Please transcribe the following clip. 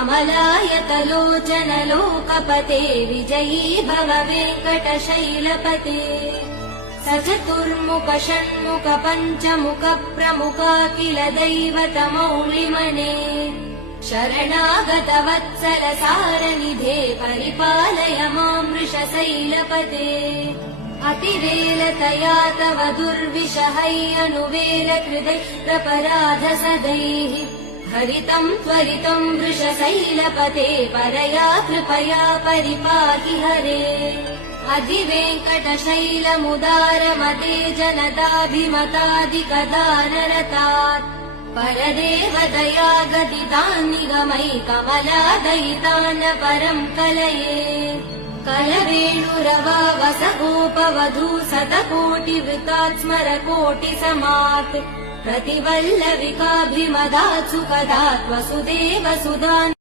कमलायतलोचन लोकपते विजयी भव वेङ्कटशैलपते सचतुर्मुख षण्मुख पञ्चमुख प्रमुखाखिल दैवतमौलिमने शरणागत वत्सल सारनिधे परिपालय मां वृषशैलपते अतिवेलतया तव दुर्विषहैरनुवेल कृदैरपराध सदैः हरितं त्वरितं वृषशैलपते परया कृपया परिपाहि हरे अधिवेङ्कटशैलमुदारमते जनताभिमतादिकदानरतात् परदेव दया गदितान् निगमै कमलादयितान् परं कलये कलवेणुरवा वसगोपवधू शतकोटिवृतात् स्मरकोटिसमात् प्रतिवल्लविकाभिमदात् सुखदात् वसुदेव सुधान्